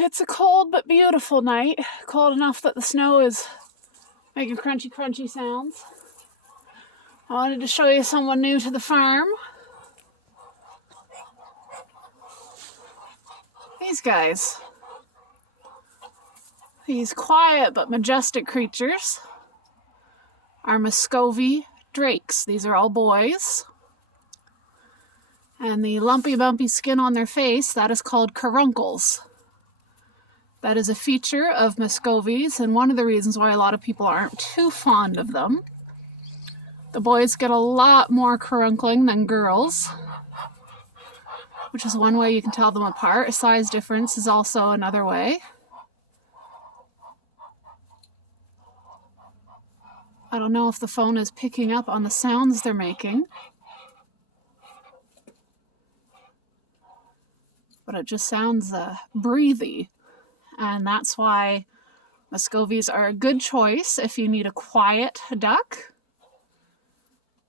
It's a cold but beautiful night. Cold enough that the snow is making crunchy, crunchy sounds. I wanted to show you someone new to the farm. These guys. These quiet but majestic creatures are Muscovy drakes. These are all boys. And the lumpy bumpy skin on their face, that is called caruncles. That is a feature of Muscovies, and one of the reasons why a lot of people aren't too fond of them. The boys get a lot more caruncling than girls, which is one way you can tell them apart. A size difference is also another way. I don't know if the phone is picking up on the sounds they're making, but it just sounds breathy. And that's why Muscovies are a good choice if you need a quiet duck.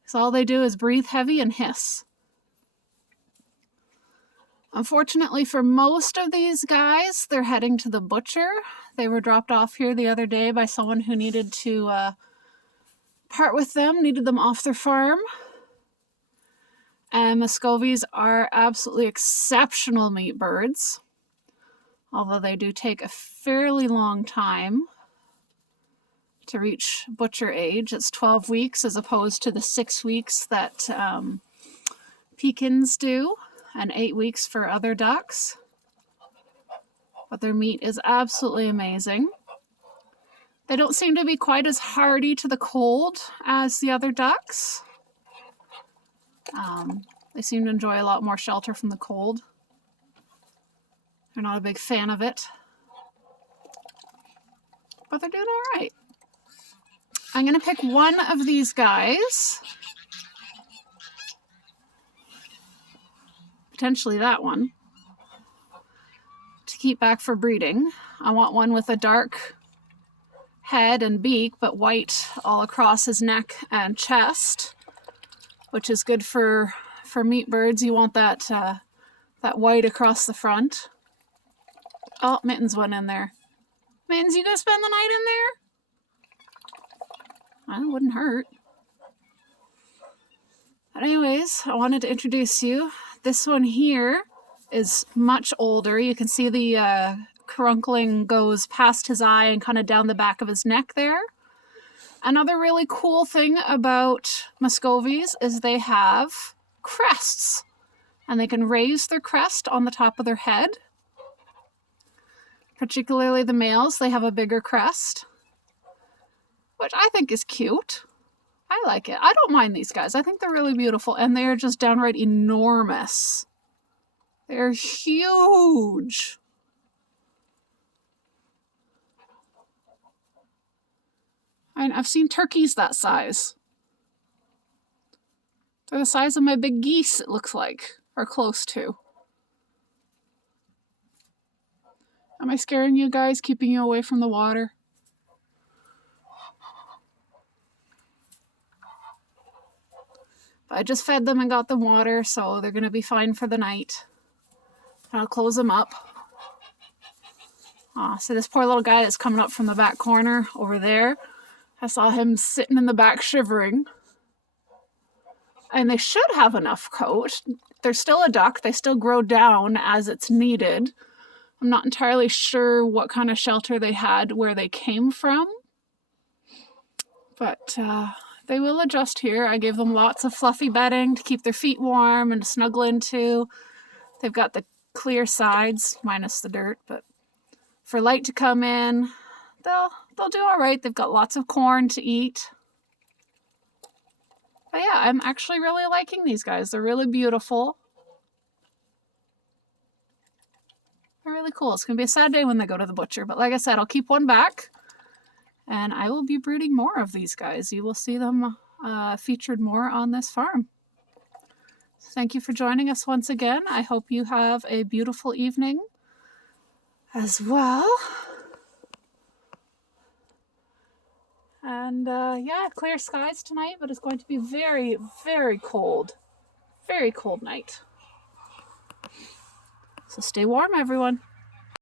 So all they do is breathe heavy and hiss. Unfortunately for most of these guys, they're heading to the butcher. They were dropped off here the other day by someone who needed to part with them, needed them off their farm. And Muscovies are absolutely exceptional meat birds, although they do take a fairly long time to reach butcher age. It's 12 weeks as opposed to the 6 weeks that pekins do, and 8 weeks for other ducks. But their meat is absolutely amazing. They don't seem to be quite as hardy to the cold as the other ducks. They seem to enjoy a lot more shelter from the cold. They're not a big fan of it, but they're doing all right. I'm going to pick one of these guys, potentially that one, to keep back for breeding. I want one with a dark head and beak, but white all across his neck and chest, which is good for meat birds. You want that white across the front. Oh, Mittens went in there. Mittens, you gonna spend the night in there? Well, it wouldn't hurt. But anyways, I wanted to introduce you. This one here is much older. You can see the caruncling goes past his eye and kind of down the back of his neck there. Another really cool thing about Muscovies is they have crests, and they can raise their crest on the top of their head. Particularly the males, they have a bigger crest, which I think is cute. I like it. I don't mind these guys. I think they're really beautiful, and they're just downright enormous. They're huge. I've seen turkeys that size. They're the size of my big geese, it looks like, or close to. Am I scaring you guys, keeping you away from the water? I just fed them and got them water, so they're going to be fine for the night. I'll close them up. So this poor little guy that's coming up from the back corner over there, I saw him sitting in the back shivering. And they should have enough coat. They're still a duck. They still grow down as it's needed. I'm not entirely sure what kind of shelter they had where they came from. But they will adjust here. I gave them lots of fluffy bedding to keep their feet warm and to snuggle into. They've got the clear sides, minus the dirt, but for light to come in, they'll do all right. They've got lots of corn to eat. But yeah, I'm actually really liking these guys. They're really beautiful. They're really cool. It's going to be a sad day when they go to the butcher. But like I said, I'll keep one back. And I will be breeding more of these guys. You will see them featured more on this farm. Thank you for joining us once again. I hope you have a beautiful evening as well. And yeah, clear skies tonight, but it's going to be very, very cold. Very cold night. So stay warm, everyone.